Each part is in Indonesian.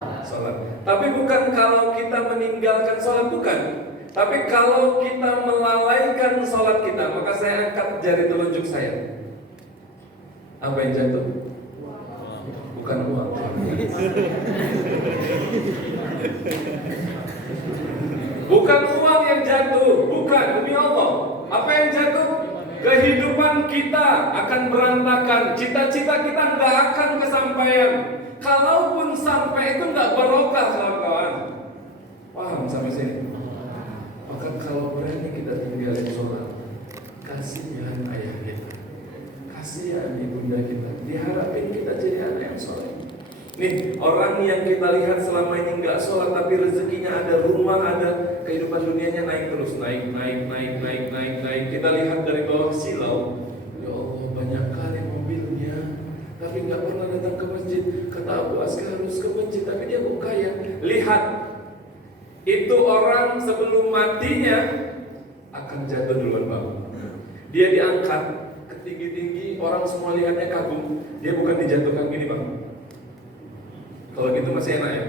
sholat. Tapi bukan kalau kita meninggalkan sholat, bukan. Tapi kalau kita melalaikan sholat kita, maka saya angkat jari telunjuk saya. Apa yang jatuh? Bukan uang. Bukan uang yang jatuh, bukan, demi Allah. Apa yang jatuh? Kehidupan kita akan berantakan. Cita-cita kita nggak akan kesampaian. Kalaupun sampai itu nggak barokah, kawan-kawan. Paham sampai sini? Maka kalau berani kita tinggalin sholat, kasihan ayah kita, kasihan ibunda kita. Diharapin kita jadi anak yang sholat. Nih, orang yang kita lihat selama ini nggak sholat, tapi rezekinya ada, rumah ada, kehidupan dunianya naik terus, naik. Kita lihat dari bawah silau, ya Allah banyak kali mobilnya, tapi nggak pernah datang ke masjid. Kata Abu Askar harus ke masjid, tapi dia kok kaya. Lihat, itu orang sebelum matinya akan jatuh duluan bang. Dia diangkat ke tinggi-tinggi, orang semua lihatnya kagum. Dia bukan dijatuhkan gini bang. Kalau gitu masih enak ya?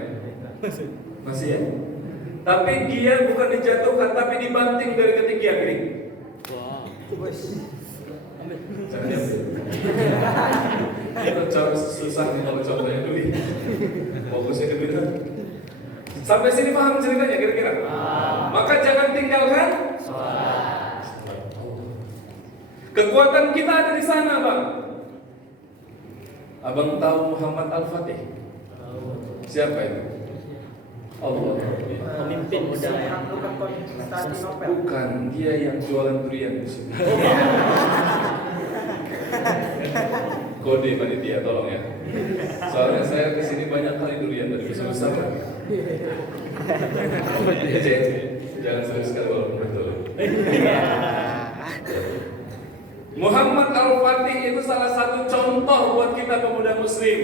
Masih ya? Tapi dia bukan dijatuhkan, tapi dibanting dari ketinggian gini. Jangan diambil. Itu cara susah nih kalau contohnya dulu. Fokusnya ke bidang. Sampai sini paham ceritanya kira-kira? Maka jangan tinggalkan sholat. Kekuatan kita ada di sana bang. Abang tahu Muhammad Al-Fatih? Siapa itu? Allah. Pemimpin budaya. Bukan, dia yang jualan durian di sini. Kode panitia, tolong ya. Soalnya saya kesini banyak kali durian dari besar-besar kan. Jangan serius sekali walaupun betul. Muhammad Al-Fatih itu salah satu contoh buat kita pemuda muslim.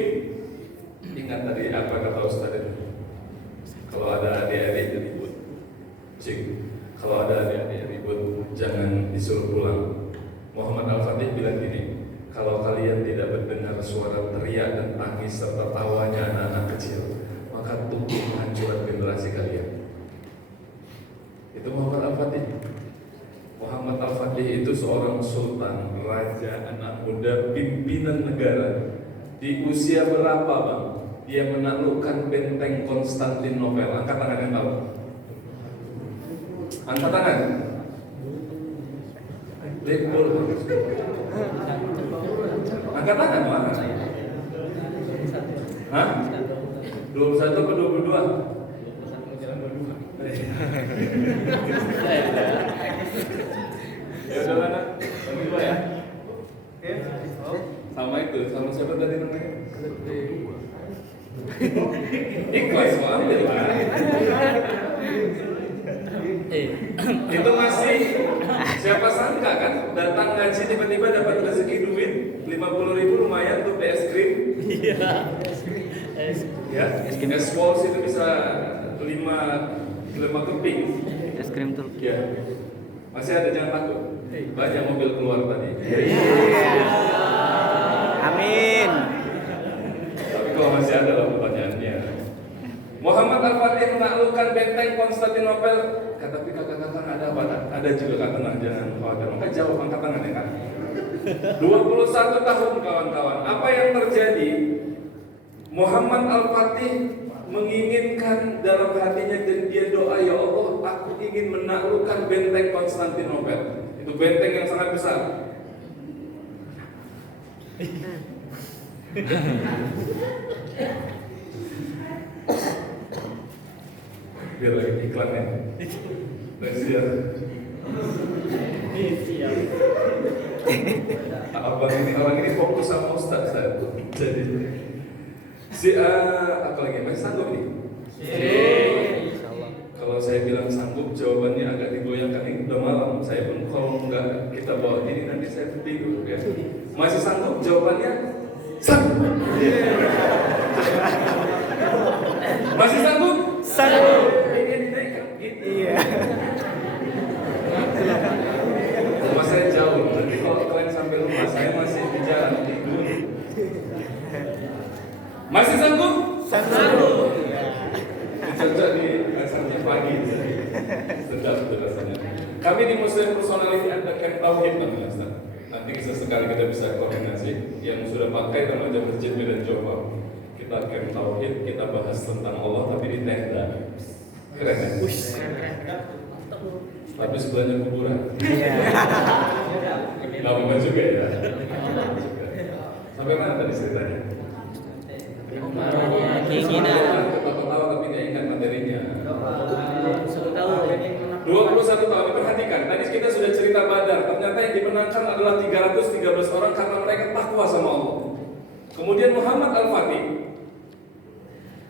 Ingat tadi apa kata Ustaz itu? Kalau ada adik-adik ribut, kalau ada adik-adik ribut jangan disuruh pulang. Muhammad Al-Fatih bilang gini, kalau kalian tidak mendengar suara teriak dan tangis serta tawanya anak-anak kecil, maka tunggu kehancuran generasi kalian. Itu Muhammad Al-Fatih. Muhammad Al-Fatih itu seorang sultan, raja, anak muda, pimpinan negara. Di usia berapa bang? Dia menaklukkan benteng Konstantinopel. Angkat tangan yang tahu. Angkat tangan. Lekul. Angkat tangan mana? Hah? 21 ke 22? Ya udah mana? Bagi dua ya. Sama itu, sama siapa tadi namanya? Ikhlas banget. Itu masih siapa sangka kan datang ngaji tiba-tiba dapat rezeki duit 50.000 lumayan tuh es krim. Iya. Ya, es balls itu bisa 5 keping. Es krim tuh. Ya. Masih ada, jangan takut. Banyak mobil keluar tadi. Amin. Tapi kalau masih ada lah pertanyaannya. Muhammad Al-Fatih menaklukkan benteng Konstantinopel. Tapi kakak-kakak ada apa? Ada juga kata jangan khawatir. Maka jawab angkat tangan ya kan. 21 tahun kawan-kawan. Apa yang terjadi? Muhammad Al-Fatih menginginkan dalam hatinya dan dia doa, ya Allah, aku ingin menaklukkan benteng Konstantinopel. Itu benteng yang sangat besar. Biar lagi iklannya. Siap. Abang ini orang ini fokus sama Ustaz saya. Jadi apa lagi? Masih sanggup nih? Kalau saya bilang sanggup, jawabannya agak digoyangkan. Ini udah malam. Saya pun kalau nggak kita bawa ini nanti saya tidur ya. Masih sanggup? Jawabannya sanggup. Masih sanggup? Sanggup. Ini dinaikkan gitu. Iya. Rumah saya jauh. Nanti kalau kalian sampai rumah saya masih di jalan tidur. Masih sanggup? Sanggup. Sedap itu rasanya. Kami di Muslim Personality ada camp tauhid namanya Ustaz. Nanti sesekali kita bisa koordinasi. Yang sudah pakai remaja masjid Medan Jombang. Kita camp tauhid, kita bahas tentang Allah tapi di tenda. Keren kan? Tapi sebelahnya kuburan. Gak apa juga ya. Sampai mana tadi ceritanya? Keinginan. Ketawa tapi tidak ingat materinya. 1 tahun. 21 tahun. Perhatikan, tadi kita sudah cerita Badar. Ternyata yang dimenangkan adalah 313 orang karena mereka takwa sama Allah. Kemudian Muhammad Al-Fatih,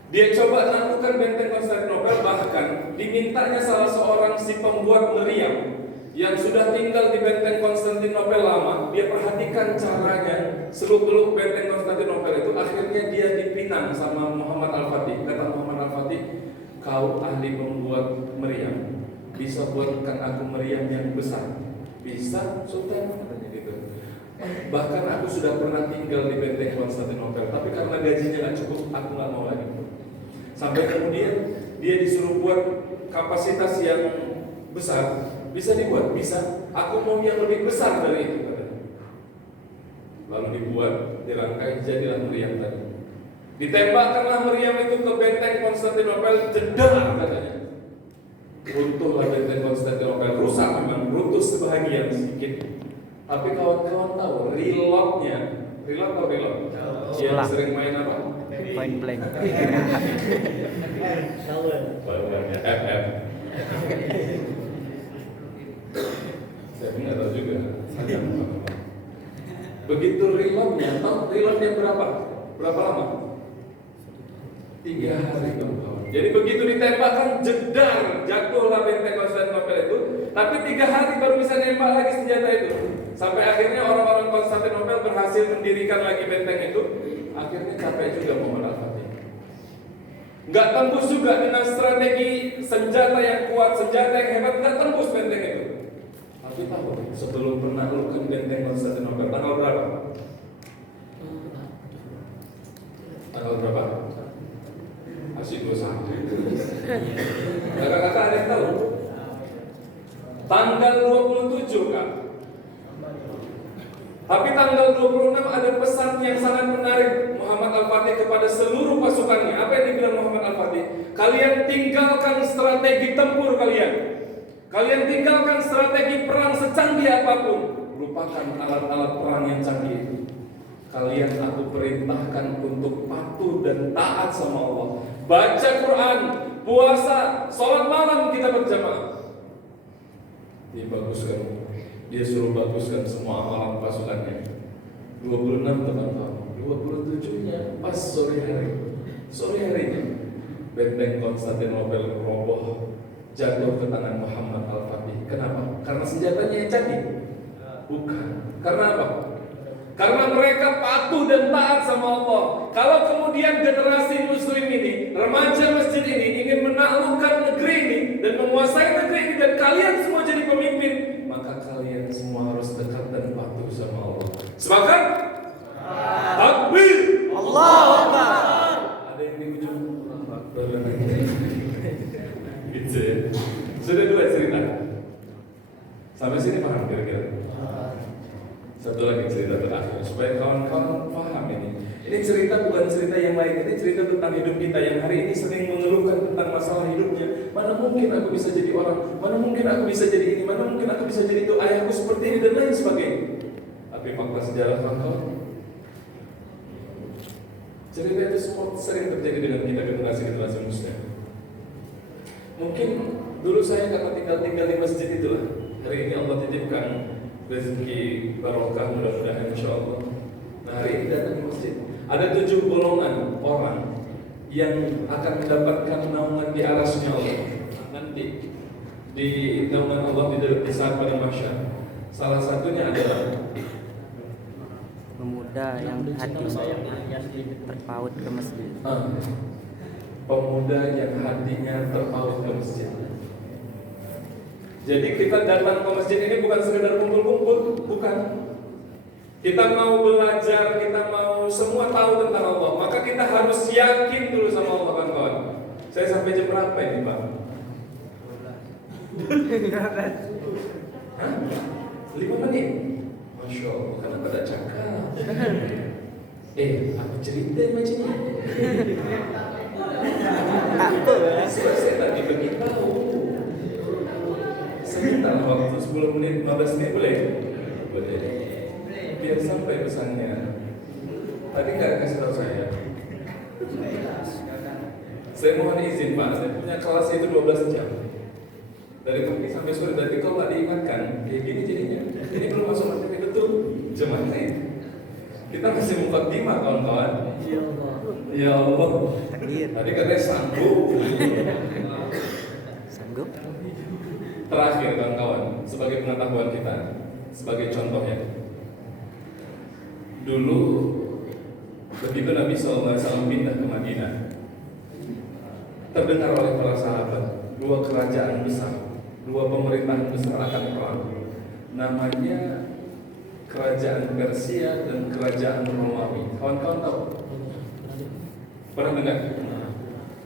dia coba menaklukkan benteng Konstantinopel, bahkan dimintanya salah seorang si pembuat meriam yang sudah tinggal di benteng Konstantinopel lama. Dia perhatikan caranya seluk-beluk benteng Konstantinopel itu. Akhirnya dia dipinang sama Muhammad Al-Fatih. Kata Muhammad Al-Fatih, kau ahli membuat meriam, bisa buatkan aku meriam yang besar? Bisa, Sultan, katanya gitu. Bahkan aku sudah pernah tinggal di benteng Konstantinopel, tapi karena gajinya nggak cukup, aku nggak mau lagi. Sampai kemudian dia disuruh buat kapasitas yang besar. Bisa dibuat? Bisa. Aku mau yang lebih besar dari itu, katanya. Lalu dibuat, dirangkai, jadilah meriam tadi. Ditembakkanlah meriam itu ke benteng Konstantinopel, jedar katanya. Runtuhlah benteng Konstantinopel, rusak memang, runtuh sebahagian sedikit. Tapi kawan-kawan tahu, reloadnya, reload atau reload? Yang sering main apa? Point blank. Baruannya FF. Saya nggak tahu juga. Begitu reloadnya, tahu reloadnya berapa? Berapa lama? 3 hari kawan-kawan. Jadi begitu ditembakkan, jedar, jatuhlah benteng Konstantinopel itu. Tapi 3 hari baru bisa nembak lagi senjata itu. Sampai akhirnya orang-orang Konstantinopel berhasil mendirikan lagi benteng itu. Akhirnya capek juga Muhammad Al-Fatih. Nggak tembus juga dengan strategi senjata yang kuat, senjata yang hebat, nggak tembus benteng itu. Tapi tahu, sebelum menaklukkan benteng Konstantinopel, tanggal berapa? Tanggal berapa? Masih 21. Kakak-kakak ada yang tahu? Tanggal 27 Kak. Tapi tanggal 26 ada pesan yang sangat menarik Muhammad Al-Fatih kepada seluruh pasukannya. Apa yang dibilang Muhammad Al-Fatih? Kalian tinggalkan strategi tempur kalian. Kalian tinggalkan strategi perang secanggih apapun. Lupakan alat-alat perang yang canggih itu. Kalian aku perintahkan untuk patuh dan taat sama Allah. Baca Quran, puasa, sholat malam kita berjamaah. Dibaguskan. Dia suruh baguskan semua amalan pasukannya. 26 teman-teman, 27-nya pas sore hari. Sore harinya benteng Konstantinopel roboh, jatuh ke tangan Muhammad Al-Fatih. Kenapa? Karena senjatanya yang canggih? Bukan. Karena apa? Karena mereka patuh dan taat sama Allah. Kalau kemudian generasi muslim ini, remaja masjid ini ingin menaklukkan negeri ini dan menguasai negeri ini dan kalian semua jadi pemimpin, maka kalian semua harus dekat dan patuh sama Allah. Sepakat? Takbir! Allahu Akbar. Ada yang di ujung? Gitu ya. Sudah 2 cerita. Sampai sini paham kira-kira? Satu lagi cerita terakhir supaya kawan-kawan paham ini. Ini cerita bukan cerita yang lain. Ini cerita tentang hidup kita yang hari ini sering mengeluhkan tentang masalah hidupnya. Mana mungkin aku bisa jadi orang? Mana mungkin aku bisa jadi ini? Mana mungkin aku bisa jadi itu? Ayahku seperti ini dan lain sebagainya. Tapi fakta sejarah kawan-kawan, cerita itu sering terjadi dengan kita generasi muslim. Mungkin dulu saya karena tinggal di masjid itulah. Hari ini Allah titipkan rezeki barokah mudah-mudahan insyaallah. Nah, hari ini datang ke masjid. Ada 7 golongan orang yang akan mendapatkan naungan di arasnya Allah nanti di naungan Allah di saat pada mahsyar. Salah satunya adalah Pemuda yang hatinya terpaut ke masjid. Pemuda yang hatinya terpaut ke masjid. Jadi kita datang ke masjid ini bukan sekedar kumpul-kumpul, bukan. Kita mau belajar, kita mau semua tahu tentang Allah. Maka kita harus yakin dulu sama Allah, kawan-kawan. Saya sampai jam berapa ini, Pak? Hah? 5 menit? Masya Allah, kenapa tak cakap? Aku cerita macam ni. Sebab saya tak diberitahu. Saya minta waktu 10 menit, 15 menit boleh? Boleh. Biar sampai pesannya. Tadi nggak kasih tahu saya. Saya mohon izin Pak, saya punya kelas itu 12 jam. Dari pagi sampai sore, tapi kalau nggak diingatkan, kayak gini jadinya. Ini belum masuk materi betul. Cuman kita masih mukadimah kawan-kawan. Ya Allah. Takdir. Tadi katanya sanggup. Sanggup? Terakhir kawan-kawan, sebagai pengetahuan kita, sebagai contohnya. Dulu begitu Nabi SAW pindah ke Madinah, terdengar oleh para sahabat 2 kerajaan besar, 2 pemerintahan besar akan perang. Namanya kerajaan Persia dan kerajaan Romawi. Kawan-kawan tahu? Pernah dengar?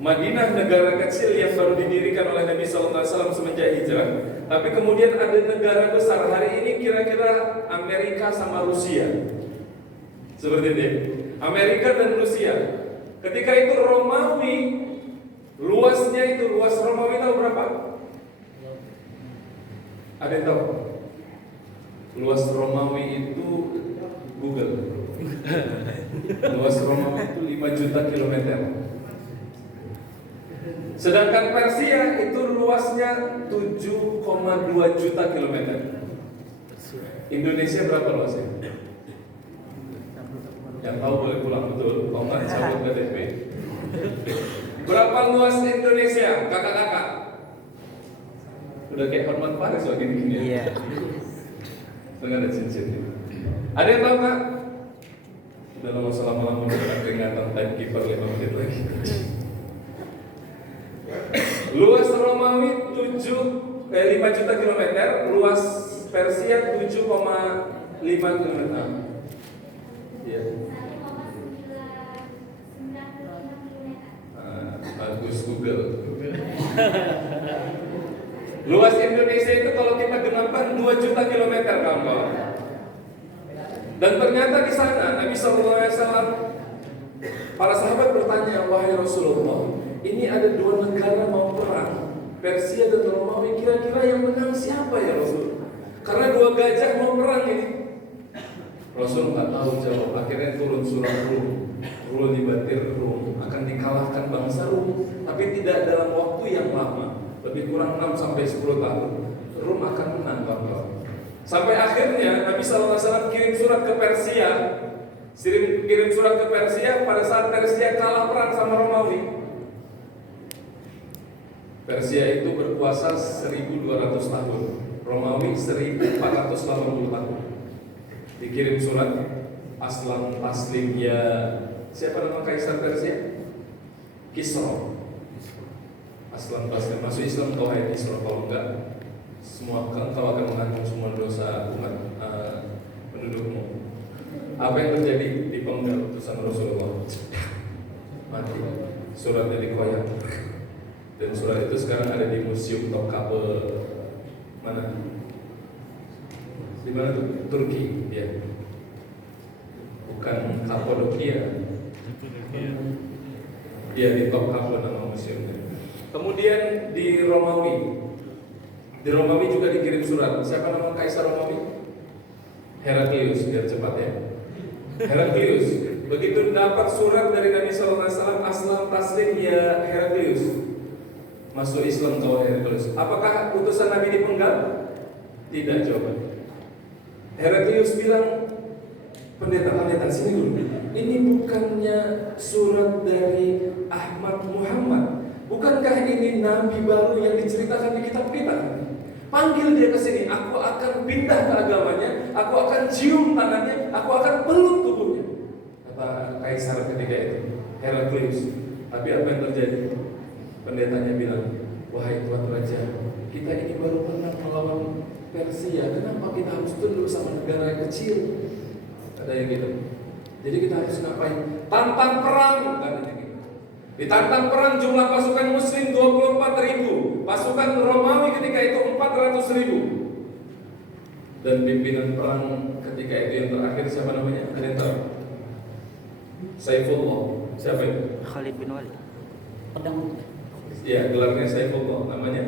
Madinah negara kecil yang baru didirikan oleh Nabi SAW semenjak hijrah. Tapi kemudian ada negara besar. Hari ini kira-kira Amerika sama Rusia. Seperti itu. Amerika dan Rusia. Ketika itu Romawi, luasnya itu, luas Romawi tahu berapa? Ada yang tahu? Luas Romawi itu Google. Luas Romawi itu 5 juta kilometer. Sedangkan Persia itu luasnya 7,2 juta kilometer. Indonesia berapa luasnya? Yang tahu boleh pulang betul. Kalau nggak cabut KTP. Berapa luas Indonesia, kakak-kakak? Udah kayak Hotman Paris lagi gini. Iya. Tengah ada cincin. Ada yang tahu nggak? Udah lama selama-lama udah peringatan timekeeper 5 menit lagi. Luas Romawi 5 juta kilometer, luas Persia 7,5 kilometer. Iya. Bagus Google. Luas Indonesia itu kalau kita genapkan 2 juta kilometer, kawan-kawan. Dan ternyata di sana Nabi SAW, para sahabat bertanya, wahai Rasulullah, ini ada 2 negara mau perang, Persia dan Romawi, kira-kira yang menang siapa ya Rasul? Karena 2 gajah mau perang ini. Rasul nggak tahu jawab. Akhirnya turun surah Rum. Rulibatir Rum, akan dikalahkan bangsa Rum, tapi tidak dalam waktu yang lama, lebih kurang 6 sampai 10 tahun. Rum akan menang, kawan-kawan. Sampai akhirnya Nabi SAW kirim surat ke Persia. Kirim surat ke Persia pada saat Persia kalah perang sama Romawi. Persia itu berkuasa 1200 tahun, Romawi 1480 tahun. Dikirim surat, Aslam Taslim ya. Siapa nama kaisar Persia? Kisra. Aslam Taslim. Masuk Islam kau hai Kisra, kalau enggak semua kau akan menanggung semua dosa umat pendudukmu. Apa yang terjadi? Dipenggal utusan Rasulullah, mati. Suratnya dikoyak. Dan surat itu sekarang ada di Museum Topkapi. Mana? Di mana tuh? Turki, ya. Bukan Kapadokia. Dia di Topkapi nama museumnya. Kemudian di Romawi. Di Romawi juga dikirim surat. Siapa nama kaisar Romawi? Heraklius, biar cepat ya. Heraklius. Begitu dapat surat dari Nabi SAW, Aslam Taslim ya Heraklius, masuk Islam kau Heraklius. Apakah utusan Nabi dipenggal? Tidak, jawaban. Heraklius bilang, pendeta sini dulu. Ini bukannya surat dari Ahmad Muhammad. Bukankah ini nabi baru yang diceritakan di kitab kita? Panggil dia ke sini, aku akan pindah ke agamanya, aku akan cium tangannya, aku akan peluk tubuhnya. Kata kaisar ketika itu, Heraklius. Tapi apa yang terjadi? Pendetanya bilang, wahai tuan raja, kita ini baru pernah melawan Persia, kenapa kita harus tunduk sama negara yang kecil? Ada yang gitu. Jadi kita harus ngapain? Tantang perang, katanya gitu. Ditantang perang, jumlah pasukan Muslim 24.000, pasukan Romawi ketika itu Dan pimpinan perang ketika itu yang terakhir siapa namanya? Ada yang tahu? Saifullah. Siapa itu? Khalid bin Walid. Pedang. Ya, gelarnya Saifullah. Namanya?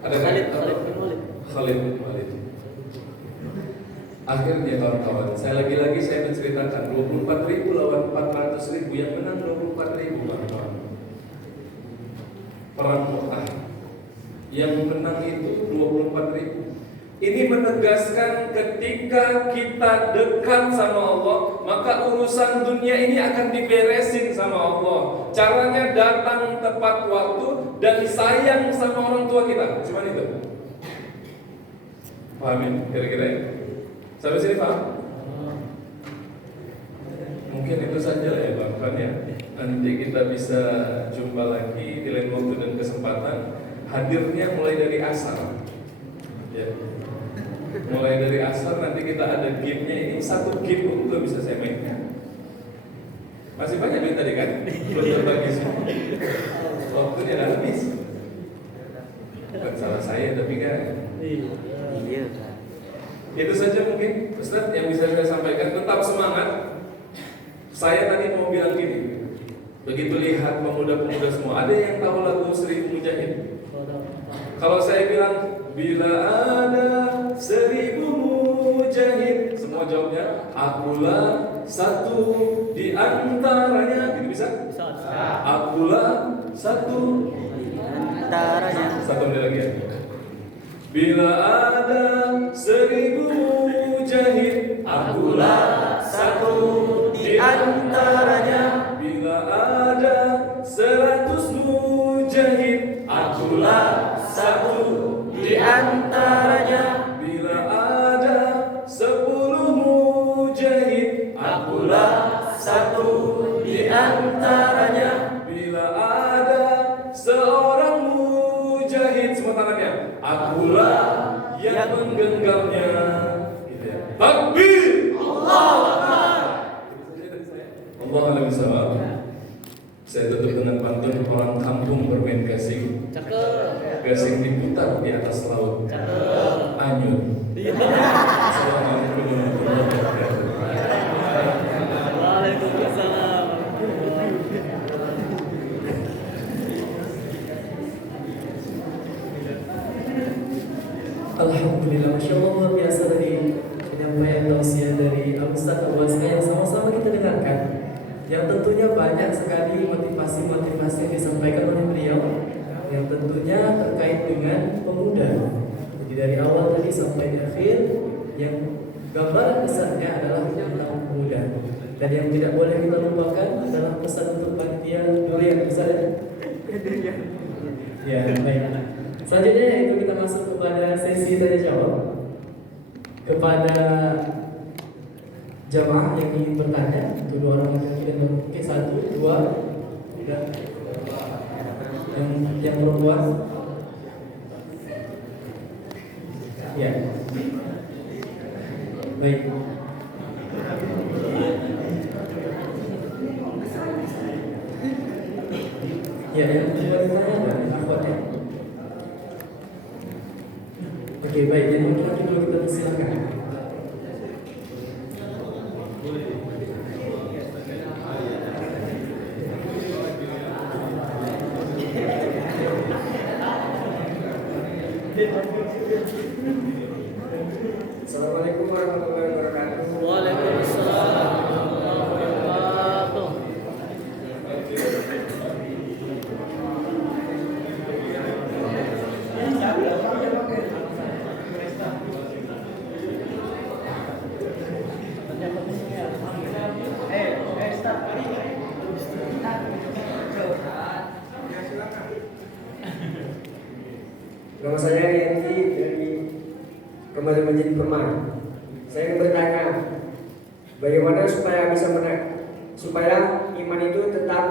Ada Khalid kan? bin Walid. Khalid bin Walid. Akhirnya kawan-kawan, saya menceritakan 24.000 lawan 400.000, yang menang 24.000 kawan-kawan. Perang Mu'tah. Yang menang itu 24.000. Ini menegaskan ketika kita dekat sama Allah, maka urusan dunia ini akan diberesin sama Allah. Caranya datang tepat waktu dan sayang sama orang tua kita. Cuma itu. Pahamin kira-kira ya? Sampai sini paham? Mungkin itu saja lah ya Bang ya. Nanti kita bisa jumpa lagi di lain waktu dan kesempatan. Hadirnya mulai dari asar ya. Mulai dari asar nanti kita ada gamenya. Ini satu game pun belum bisa saya mainkan. Masih banyak duit tadi kan? Belum terbagi semua. Waktunya udah habis. Bukan salah saya tapi kan. Iya. Itu saja mungkin Ustaz yang bisa saya sampaikan. Tetap semangat. Saya tadi mau bilang gini, begitu lihat pemuda-pemuda semua, ada yang tahu lagu Seribu Mujahid? Kalau saya bilang bila ada 1000 mujahid, semua jawabnya akulah satu di antaranya. Gitu bisa? Akulah satu Antaranya. Satu menit lagi ya. Bila ada 1000 mujahid, akulah satu di antaranya. Bila ada 100 mujahid, akulah satu di antaranya. Bila ada 10 mujahid, akulah satu di antaranya. Bila ada seorang mujahid, semua tangannya, akulah yang menggenggamnya. Gitu ya. Takbir! Allahu Akbar. Allahu Akbar. Saya tutup dengan pantun orang kampung bermain gasing. Cakep. Gasing diputar di atas laut. Cakep. Anyun. Assalamualaikum warahmatullahi wabarakatuh. Waalaikumsalam. Alhamdulillah, Masya Allah, luar biasa dari penyampaian tausiah dari Ustaz Abu Asqa yang sama-sama kita dengarkan, yang tentunya banyak sekali motivasi-motivasi yang disampaikan oleh beliau, yang tentunya terkait dengan pemuda. Jadi dari awal tadi sampai di akhir, yang gambaran besarnya adalah tentang pemuda. Dan yang tidak boleh kita lupakan adalah pesan untuk panitia durian, bisa ya? Ya, baik. Selanjutnya yaitu kita masuk kepada sesi tanya jawab kepada jamaah yang ingin bertanya. Untuk dua orang laki-laki dan oke, 1, 2, dan yang perempuan. Ya, baik. Ya, yang kedua ditanya dari akhwatnya. Oke, baik. Jadi laki-laki dulu kita persilakan. Assalamualaikum warahmatullahi wabarakatuh. Waalaikumsalam warahmatullahi wabarakatuh. Nama saya Yanti dari Remaja Menjadi Permai. Saya ingin bertanya, bagaimana supaya iman itu tetap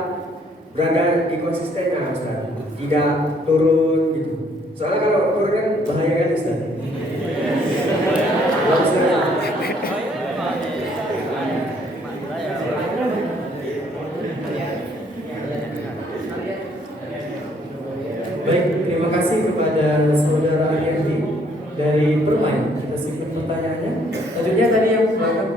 berada di konsistennya, Ustaz? Tidak turun gitu. Soalnya kalau turun kan bahaya kan, Ustaz? Baik, terima kasih kepada saudara Yanti dari Permai. Kita simak pertanyaannya. Selanjutnya tadi yang belakang.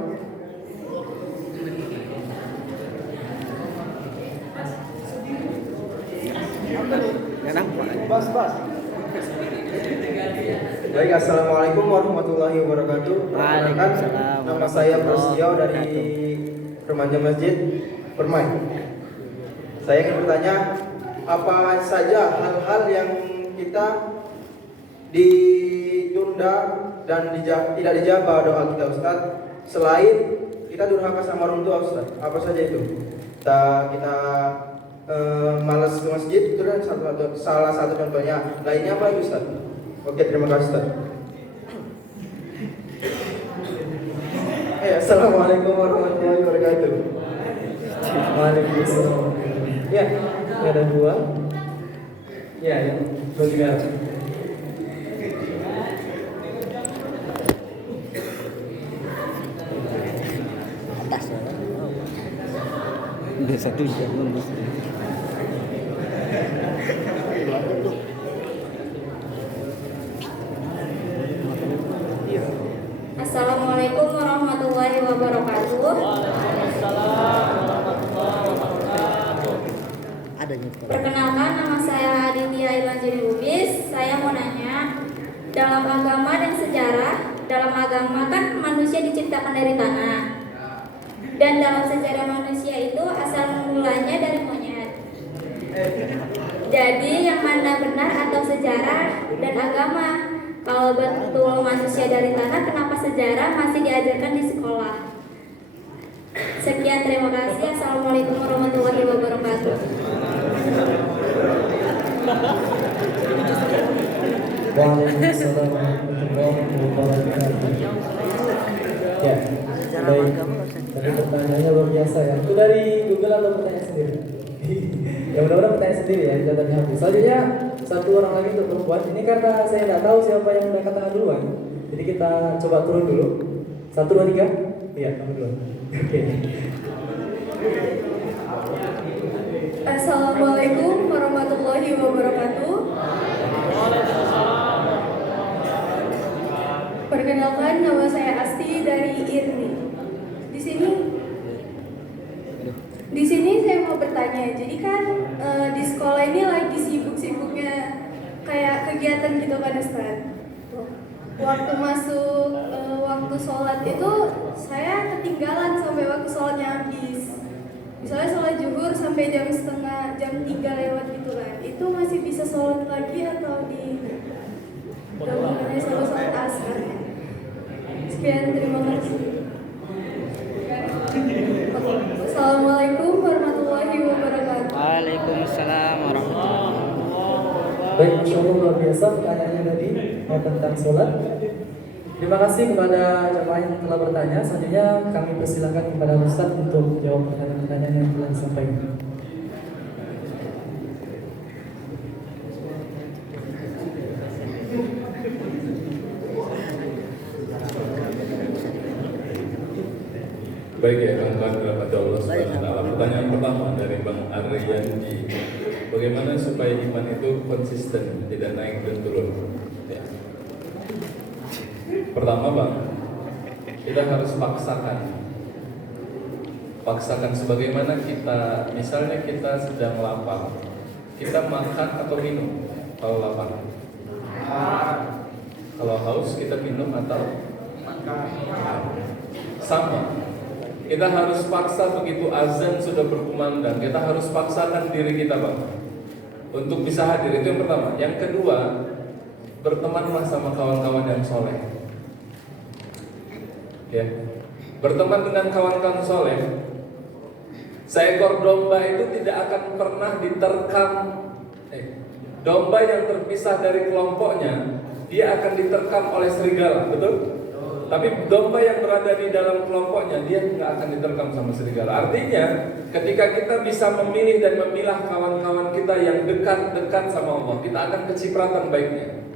Baik, assalamualaikum warahmatullahi wabarakatuh. Waalaikumsalam Nama saya Prasetyo dari Remaja Masjid Permai. Saya ingin bertanya, apa saja hal-hal yang kita ditunda dan tidak dijabah doa kita Ustaz, selain kita durhaka sama orang tua Ustaz? Apa saja itu? Kita malas ke masjid, itu kan salah satu contohnya. Lainnya apa itu Ustaz? Oke, terima kasih Ustaz. Assalamualaikum warahmatullahi wabarakatuh. Waalaikumsalam. Ya, ada dua. Ya, yang dua juga. Atas. Udah 1 jam. Assalamualaikum warahmatullahi wabarakatuh. Perkenalkan, nama saya Aditya Ilanjini Lubis. Saya mau nanya, dalam agama dan sejarah, dalam agama kan manusia diciptakan dari tanah, dan dalam sejarah manusia itu asal mulanya dari monyet. Jadi yang mana benar atau sejarah dan agama? Kalau betul manusia dari tanah, kenapa sejarah masih diajarkan di sekolah? Sekian, terima kasih. Assalamualaikum warahmatullahi wabarakatuh. Waalaikumsalam warahmatullahi wabarakatuh. Ya, baik. Tadi pertanyaannya luar biasa ya. Itu dari Google atau pertanyaan sendiri? Ya mudah-mudahan pertanyaan sendiri ya, catat di HP. Selanjutnya satu orang lagi untuk perempuan. Ini karena saya nggak tahu siapa yang angkat tangan duluan, jadi kita coba turun dulu. 1, 2, 3. Iya, kamu dulu. Oke. Assalamualaikum warahmatullahi wabarakatuh. Perkenalkan, nama saya Asti dari IRNI. Di sini saya mau bertanya. Jadi kan di sekolah ini lagi sibuk-sibuknya kayak kegiatan gitu kan Ustaz. Waktu masuk waktu sholat itu saya ketinggalan sampai waktu sholatnya habis. Misalnya sholat zuhur sampai jam 3 lewat gitu kan. Itu masih bisa sholat lagi atau di gabungannya sama sholat asar? Sekian, terima kasih. Assalamualaikum warahmatullahi wabarakatuh. Waalaikumsalam warahmatullahi wabarakatuh. Baik, Masya Allah, luar biasa pertanyaannya tadi tentang sholat. Terima kasih kepada jemaah yang telah bertanya. Selanjutnya kami persilakan kepada Ustaz untuk menjawab pertanyaan-pertanyaan yang telah disampaikan. Baik ya, kawan-kawan dirahmati Allah Subhanahu wa taala. Pertanyaan pertama dari Bang Aryandi. Bagaimana supaya iman itu konsisten, tidak naik dan turun? Ya. Pertama Bang, kita harus paksakan sebagaimana kita, misalnya kita sedang lapar, kita makan atau minum kalau lapar. Kalau haus kita minum atau makan. Sama. Kita harus paksa begitu azan sudah berkumandang. Kita harus paksakan diri kita Bang untuk bisa hadir. Itu yang pertama. Yang kedua, bertemanlah sama kawan-kawan yang soleh. Ya, berteman dengan kawan-kawan soleh. Seekor domba itu tidak akan pernah diterkam. Domba yang terpisah dari kelompoknya, dia akan diterkam oleh serigala, betul? Tapi domba yang berada di dalam kelompoknya, dia nggak akan diterkam sama serigala. Artinya, ketika kita bisa memilih dan memilah kawan-kawan kita yang dekat-dekat sama Allah, kita akan kecipratan baiknya.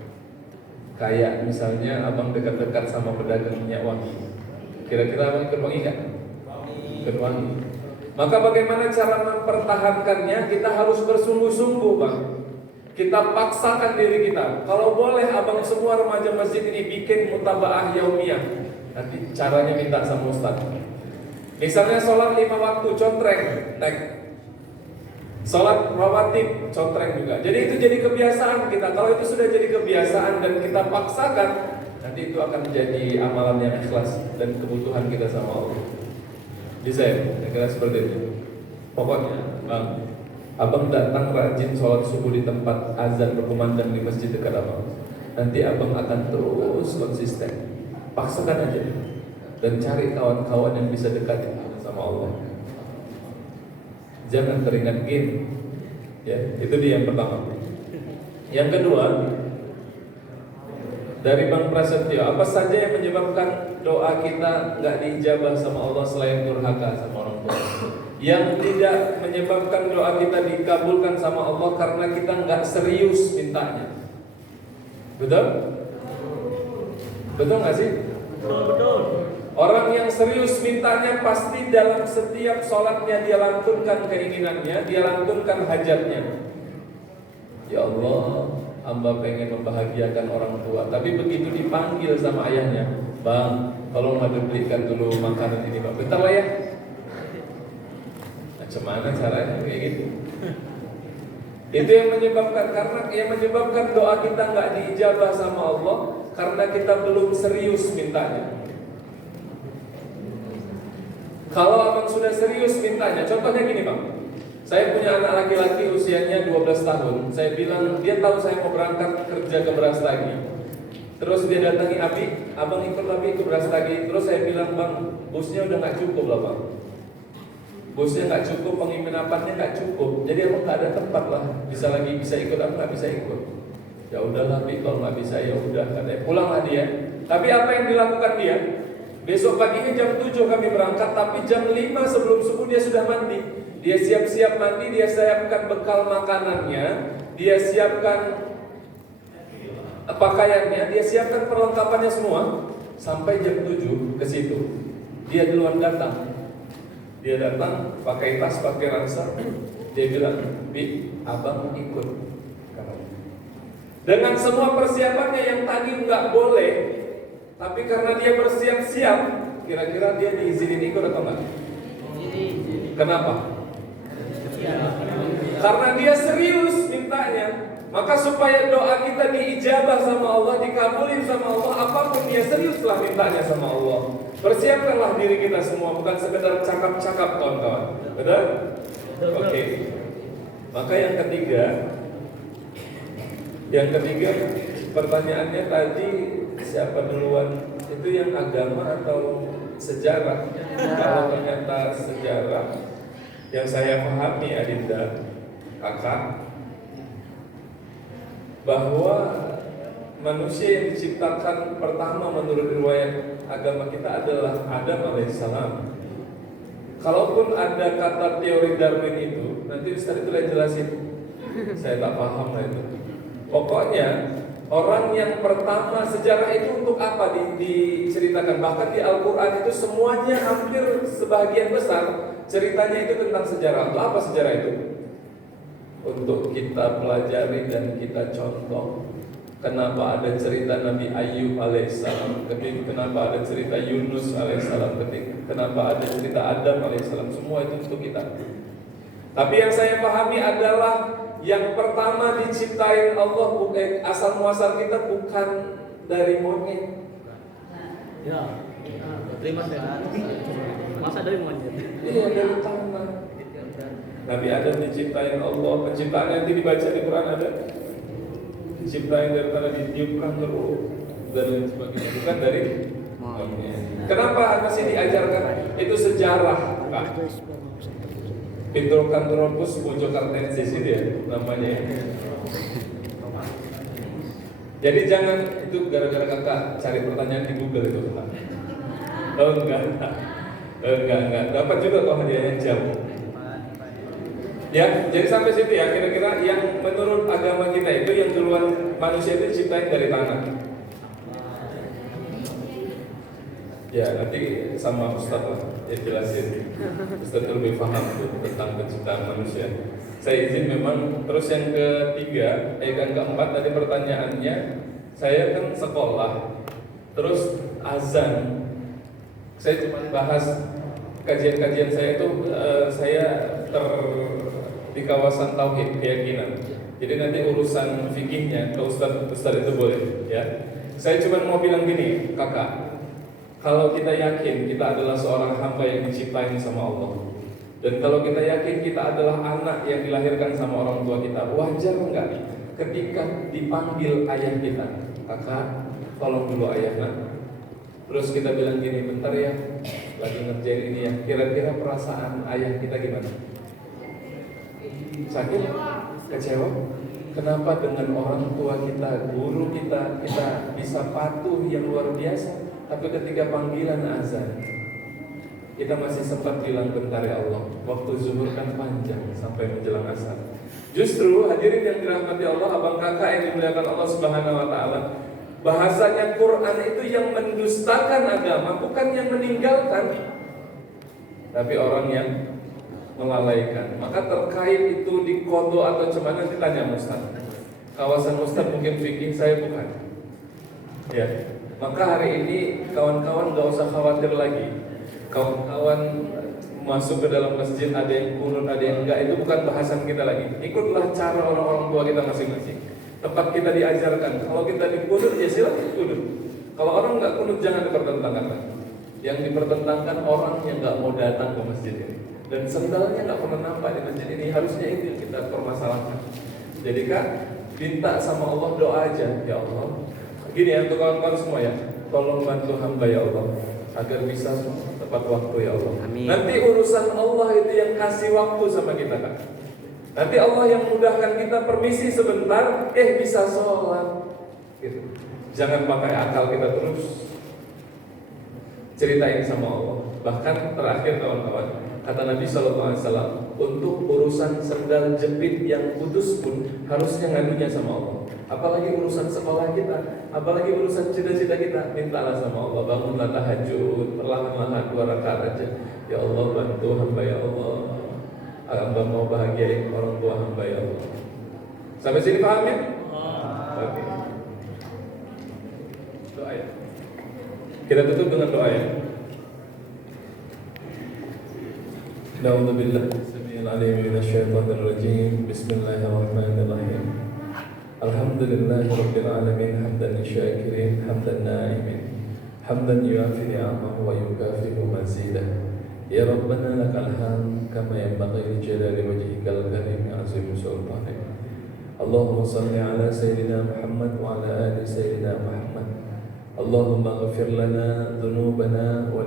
Kayak misalnya abang dekat-dekat sama pedagang minyak wangi. Kira-kira abang ikut wangi nggak? Ikut wangi. Maka bagaimana cara mempertahankannya? Kita harus bersungguh-sungguh Bang. kita paksakan diri kita. Kalau boleh abang semua remaja masjid ini bikin mutabaah yaumiyah. Nanti caranya minta sama Ustaz. Misalnya sholat 5 waktu contreng, tek. Sholat rawatib, contreng juga. Jadi itu jadi kebiasaan kita. Kalau itu sudah jadi kebiasaan dan kita paksakan, nanti itu akan menjadi amalan yang ikhlas dan kebutuhan kita sama Allah. Bisa ya? Kira-kira seperti itu. Pokoknya, Bang, abang datang rajin sholat subuh di tempat azan berkumandang di masjid dekat abang. Nanti abang akan terus konsisten. Paksakan aja dan cari kawan-kawan yang bisa dekat sama Allah. Jangan teringat game. Ya, itu dia yang pertama. Yang kedua, dari Bang Prasetyo, apa saja yang menyebabkan doa kita nggak diijabah sama Allah selain durhaka sama orang tua? Yang tidak menyebabkan doa kita dikabulkan sama Allah karena kita nggak serius mintanya. Betul? Betul nggak sih? Betul. Orang yang serius mintanya pasti dalam setiap sholatnya dia lantunkan keinginannya, dia lantunkan hajatnya. Ya Allah, hamba pengen membahagiakan orang tua. Tapi begitu dipanggil sama ayahnya, Bang, tolong belikan dulu makanan ini, Bang. Bentar lah ya. Macam mana caranya kayak gitu? Itu yang menyebabkan, karena yang menyebabkan doa kita nggak diijabah sama Allah karena kita belum serius mintanya. Kalau abang sudah serius mintanya, contohnya gini Bang, saya punya anak laki-laki usianya 12 tahun. Saya bilang, dia tahu saya mau berangkat kerja ke Brastagi. Terus dia datangi Abi, abang ikut Abi ke Brastagi. Terus saya bilang, Bang, busnya udah nggak cukup lah Bang. Busnya nggak cukup, penginapannya nggak cukup. Jadi abang nggak ada tempat lah. Bisa ikut, aku nggak bisa ikut. Ya udahlah Abi, kalau nggak bisa ya udah. Katanya pulanglah dia. Tapi apa yang dilakukan dia? Besok paginya jam 7 kami berangkat, tapi jam 5 sebelum subuh dia sudah mandi. Dia siap-siap mandi, dia siapkan bekal makanannya, dia siapkan pakaiannya, dia siapkan perlengkapannya semua. Sampai jam 7 ke situ, dia duluan datang. Dia datang pakai tas, pakai ransel. Dia bilang, Bi, abang ikut. Dengan semua persiapannya yang tadi nggak boleh, tapi karena dia bersiap-siap, kira-kira dia diizinin ikut atau enggak? Kenapa? Karena dia serius mintanya. Maka supaya doa kita diijabah sama Allah, dikabulin sama Allah, apapun dia seriuslah mintanya sama Allah. Persiapkanlah diri kita semua, bukan sekedar cakap-cakap kawan-kawan. Betul? Oke. Maka yang ketiga, pertanyaannya tadi, siapa duluan? Itu yang agama atau sejarah? Kalau ternyata sejarah, yang saya pahami Adinda, kakak, bahwa manusia yang diciptakan pertama menurut riwayat agama kita adalah Adam alaihissalam. Kalaupun ada kata teori Darwin itu, nanti Ustaz itu udah jelasin. Saya tak paham lah itu. Pokoknya orang yang pertama, sejarah itu untuk apa diceritakan? Bahkan di Al-Quran itu semuanya hampir sebagian besar ceritanya itu tentang sejarah. Untuk apa sejarah itu? Untuk kita pelajari dan kita contoh. Kenapa ada cerita Nabi Ayub alaihissalam, kenapa ada cerita Yunus alaihissalam, kenapa ada cerita Adam alaihissalam, semua itu untuk kita. Tapi yang saya pahami adalah yang pertama diciptain Allah, asal muasal kita bukan dari monyet. Ya, terima saya. Masa dari monyet? Iya, dari tanah. Nabi Adam diciptain Allah, penciptaan nanti dibaca di Quran ada. Diciptain dari tanah, ditiupkan terus dan lain sebagainya, bukan dari monyet. Kenapa masih diajarkan? Itu sejarah, Pak. Pithecanthropus bojocartensis itu ya namanya. Jadi jangan itu gara-gara kakak cari pertanyaan di Google itu Pak. Oh enggak. Dapat juga kok hadiahnya jam. Ya, jadi sampai situ ya kira-kira yang menurut agama kita itu yang duluan manusia itu diciptain dari tanah. Ya nanti sama Ustaz lah ya jelasin. Ustaz lebih paham tentang penciptaan manusia. Saya izin memang. Terus yang ketiga, yang keempat tadi pertanyaannya, saya kan sekolah, terus azan. Saya cuma bahas kajian-kajian saya itu di kawasan tauhid keyakinan. Jadi nanti urusan fikihnya ke Ustaz itu boleh ya. Saya cuma mau bilang gini, kakak, kalau kita yakin kita adalah seorang hamba yang diciptain sama Allah, dan kalau kita yakin kita adalah anak yang dilahirkan sama orang tua kita, wajar enggak ketika dipanggil ayah kita, kakak, tolong dulu ayah nak. Terus kita bilang gini, bentar ya, lagi ngerjain ini ya. Kira-kira perasaan ayah kita gimana? Sakit? Kecewa? Kenapa dengan orang tua kita, guru kita bisa patuh yang luar biasa, tapi ketika panggilan azan kita masih sempat bilang bentar ya Allah, waktu zuhur kan panjang sampai menjelang asar. Justru hadirin yang dirahmati Allah, abang kakak yang dimuliakan Allah Subhanahu wa taala, bahasanya Quran itu yang mendustakan agama, bukan yang meninggalkan, tapi orang yang melalaikan. Maka terkait itu di kodo atau cemana ditanya Ustaz. Kawasan Ustaz mungkin fikih, saya bukan. Ya. Maka hari ini kawan-kawan gak usah khawatir lagi. Kawan-kawan masuk ke dalam masjid ada yang kunut, ada yang enggak, itu bukan bahasan kita lagi. Ikutlah cara orang-orang tua kita masing-masing. Tempat kita diajarkan, kalau kita dikunut ya silakan kunut. Kalau orang enggak kunut jangan dipertentangkan. Yang dipertentangkan orang yang enggak mau datang ke masjid ini. Dan sendalnya nggak pernah nampak di masjid ini, harusnya itu yang kita permasalahkan. Jadi kan minta sama Allah, doa aja, ya Allah. Gini ya untuk kawan-kawan semua ya, tolong bantu hamba ya Allah agar bisa tepat waktu ya Allah. Amin. Nanti urusan Allah itu yang kasih waktu sama kita kan. Nanti Allah yang mudahkan kita, permisi sebentar, bisa sholat. Gitu. Jangan pakai akal kita terus ceritain sama Allah. Bahkan terakhir kawan-kawan, kata Nabi SAW, untuk urusan sendal jepit yang putus pun harusnya ngadunya sama Allah. Apalagi urusan sekolah kita, apalagi urusan cita-cita kita, mintalah sama Allah. Bangunlah tahajud, perlahan-lahan 2 rakaat aja. Ya Allah bantu hamba ya Allah. Hamba mau bahagiain orang tua hamba ya Allah. Sampai sini paham ya? Oke. Doa ya. Kita tutup dengan doa ya. Na'udzu billahi samil alim minasyaitonir rajim. Bismillahirrahmanirrahim. Alhamdulillahi rabbil alamin, hamdan syakirin, hamdan na'imin, hamdan yuafi ni'amahu wa yukafi'u mazidah. Ya Rabbana lakal hamd kama yanbaghi li jalali wajhikal karim wa 'azimi sultanik. Allahumma shalli ala sayyidina Muhammad wa ala ali sayyidina Muhammad. Allahumma ighfir lana dhunubana wa